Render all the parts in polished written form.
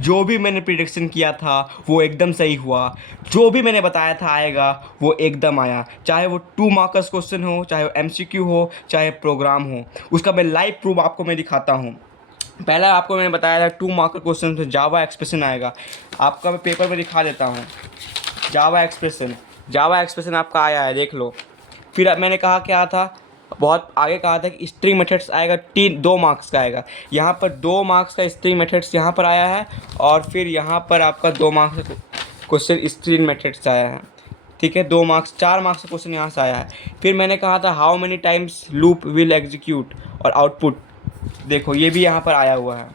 जो भी मैंने प्रिडिक्शन किया था वो एकदम सही हुआ। जो भी मैंने बताया था आएगा वो एकदम आया, चाहे वो 2 मार्कर्स क्वेश्चन हो, चाहे वो एमसीक्यू हो, चाहे प्रोग्राम हो। उसका मैं लाइव प्रूफ आपको मैं दिखाता हूँ। पहला आपको मैंने बताया था 2 मार्कर क्वेश्चन तो जावा एक्सप्रेशन आएगा। आपका मैं पेपर में दिखा देता हूँ। जावा एक्सप्रेशन आपका आया है, देख लो। फिर अब मैंने कहा क्या था, बहुत आगे कहा था कि स्ट्रिंग मेथड्स आएगा, 2 मार्क्स का आएगा। यहाँ पर 2 मार्क्स का स्ट्रिंग मेथड्स यहाँ पर आया है, और फिर यहाँ पर आपका 2 मार्क्स का क्वेश्चन स्ट्रिंग मेथड्स आया है। ठीक है, 2 मार्क्स 4 मार्क्स का क्वेश्चन यहाँ से आया है। फिर मैंने कहा था how many times loop will execute, और आउटपुट देखो ये भी यहाँ पर आया हुआ है।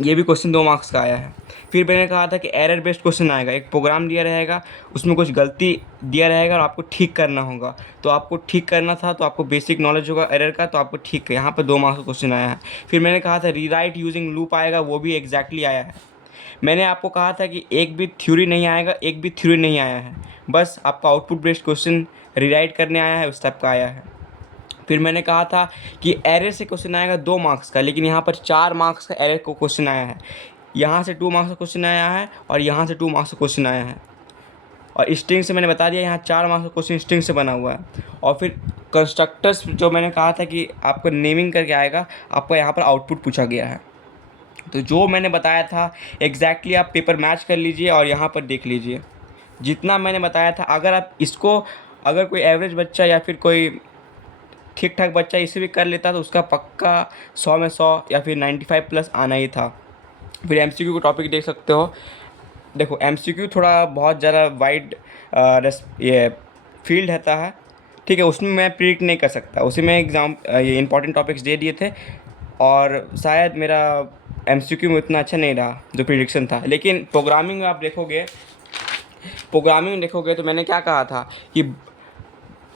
ये भी क्वेश्चन 2 मार्क्स का आया है। फिर मैंने कहा था कि एरर बेस्ड क्वेश्चन आएगा, एक प्रोग्राम दिया रहेगा, उसमें कुछ गलती दिया रहेगा और आपको ठीक करना होगा। तो आपको ठीक करना था, तो आपको बेसिक नॉलेज होगा एरर का, तो आपको ठीक, यहाँ पर 2 मार्क्स का क्वेश्चन आया है। फिर मैंने कहा था रीराइट यूजिंग लूप आएगा, वो भी एग्जैक्टली आया है। मैंने आपको कहा था कि एक भी थ्योरी नहीं आएगा, एक भी थ्योरी नहीं आया है, बस आपका आउटपुट बेस्ड क्वेश्चन रीराइट करने आया है, उस टाइप का आया है। फिर मैंने कहा था कि एरर से क्वेश्चन आएगा 2 मार्क्स का, लेकिन यहाँ पर 4 मार्क्स का एरर को क्वेश्चन आया है। यहाँ से 2 मार्क्स का क्वेश्चन आया है, और यहाँ से 2 मार्क्स का क्वेश्चन आया है। और स्ट्रिंग से मैंने बता दिया, यहाँ 4 मार्क्स का क्वेश्चन स्ट्रिंग से बना हुआ है। और फिर कंस्ट्रक्टर्स जो मैंने कहा था कि आपको नेमिंग करके आएगा, आपको यहाँ पर आउटपुट पूछा गया है। तो जो मैंने बताया था एग्जैक्टली आप पेपर मैच कर लीजिए और यहाँ पर देख लीजिए, जितना मैंने बताया था। अगर आप इसको, अगर कोई एवरेज बच्चा या फिर कोई ठीक ठाक बच्चा इसे भी कर लेता तो उसका पक्का 100 में 100 या फिर 95 प्लस आना ही था। फिर एमसीक्यू का टॉपिक देख सकते हो। देखो एमसीक्यू थोड़ा बहुत ज़्यादा वाइड ये फील्ड रहता है, ठीक है, उसमें मैं प्रिडिक्ट नहीं कर सकता। उसी में एग्ज़ाम ये इंपॉर्टेंट टॉपिक्स दे दिए थे, और शायद मेरा एमसीक्यू में उतना अच्छा नहीं रहा जो प्रिडिक्शन था। लेकिन प्रोग्रामिंग में देखोगे तो मैंने क्या कहा था कि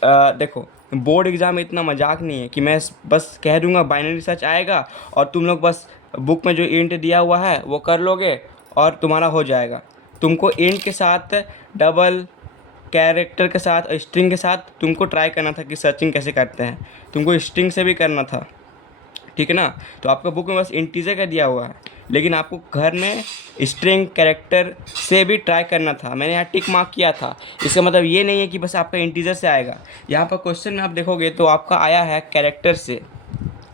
देखो बोर्ड एग्ज़ाम में इतना मजाक नहीं है कि मैं बस कह दूंगा बाइनरी सर्च आएगा और तुम लोग बस बुक में जो इंट दिया हुआ है वो कर लोगे और तुम्हारा हो जाएगा। तुमको इंट के साथ, डबल कैरेक्टर के साथ, स्ट्रिंग के साथ तुमको ट्राई करना था कि सर्चिंग कैसे करते हैं। तुमको स्ट्रिंग से भी करना था, ठीक है ना। तो आपका बुक में बस इंटीजर का दिया हुआ है, लेकिन आपको घर में स्ट्रिंग कैरेक्टर से भी ट्राई करना था। मैंने यहाँ टिक मार्क किया था। इसका मतलब ये नहीं है कि बस आपका इंटीजर से आएगा। यहाँ पर क्वेश्चन में आप देखोगे तो आपका आया है कैरेक्टर से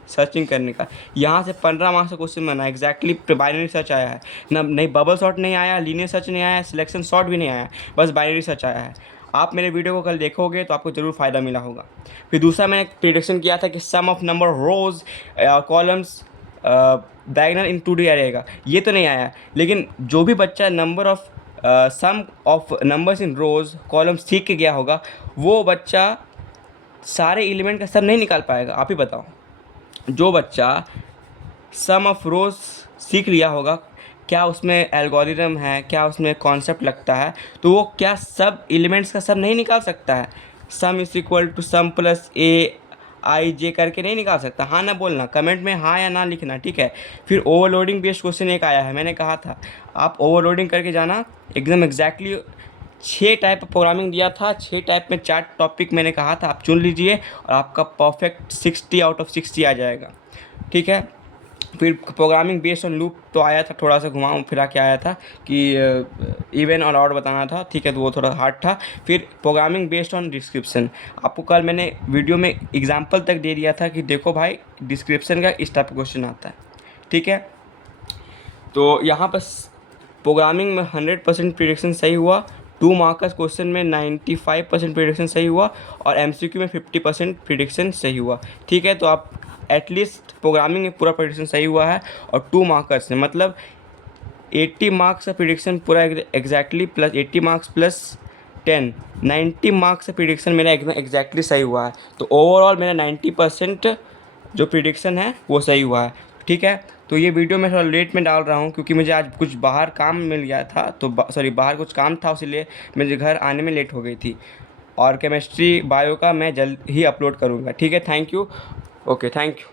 सर्चिंग करने का। यहाँ से 15 मार्क्स का क्वेश्चन बना, एग्जैक्टली बाइनरी सर्च आया है ना। नहीं बबल सॉर्ट नहीं आया, लीनियर सर्च नहीं आया, सिलेक्शन सॉर्ट भी नहीं आया, बस बाइनरी सर्च आया है। आप मेरे वीडियो को कल देखोगे तो आपको ज़रूर फ़ायदा मिला होगा। फिर दूसरा मैंने प्रिडिक्शन किया था कि sum of number rows columns diagonal in 2D रहेगा। ये तो नहीं आया, लेकिन जो भी बच्चा number of sum of numbers in rows columns सीख के गया होगा, वो बच्चा सारे एलिमेंट का सब नहीं निकाल पाएगा। आप ही बताओ, जो बच्चा सम ऑफ रोज सीख लिया होगा, क्या उसमें एल्गोरिदम है, क्या उसमें कॉन्सेप्ट लगता है, तो वो क्या सब एलिमेंट्स का सब नहीं निकाल सकता है। Sum is equal to sum plus a i j करके नहीं निकाल सकता। हाँ ना बोलना, कमेंट में हाँ या ना लिखना, ठीक है। फिर ओवरलोडिंग बेस्ड क्वेश्चन एक आया है, मैंने कहा था आप ओवरलोडिंग करके जाना एकदम एग्जैक्टली। 6 टाइप ऑफ प्रोग्रामिंग दिया था, 6 टाइप में 4 टॉपिक मैंने कहा था, आप चुन लीजिए और आपका परफेक्ट 60 आउट ऑफ 60 आ जाएगा, ठीक है। फिर प्रोग्रामिंग बेस्ड ऑन लूप तो आया था, थोड़ा सा घुमा फिरा के आया था कि इवन और आउट बताना था, ठीक है, तो वो थोड़ा हार्ड था। फिर प्रोग्रामिंग बेस्ड ऑन डिस्क्रिप्शन, आपको कल मैंने वीडियो में एग्जांपल तक दे दिया था कि देखो भाई डिस्क्रिप्शन का इस टाइप का क्वेश्चन आता है, ठीक है। तो यहाँ पर प्रोग्रामिंग में 100% प्रिडिक्शन सही हुआ, 2 मार्कर्स क्वेश्चन में 95% प्रिडिक्शन सही हुआ, और एमसीक्यू में 50% प्रिडिक्शन सही हुआ, ठीक है। तो आप एटलीस्ट प्रोग्रामिंग में पूरा प्रिडिक्शन सही हुआ है, और 2 मार्कर्स में मतलब 80 मार्क्स का प्रिडिक्शन पूरा exactly plus 80 marks plus 10, 90 marks का प्रिडिक्शन मेरा एकदम एग्जैक्टली सही हुआ है। तो ओवरऑल मेरा 90% जो प्रिडिक्शन है वो सही हुआ है, ठीक है। तो ये वीडियो मैं थोड़ा लेट में डाल रहा हूँ क्योंकि मुझे आज कुछ बाहर काम मिल गया था, तो बाहर कुछ काम था, इसलिए मुझे घर आने में लेट हो गई थी। और केमिस्ट्री बायो का मैं जल्द ही अपलोड करूँगा, ठीक है। Thank you, okay, thank you.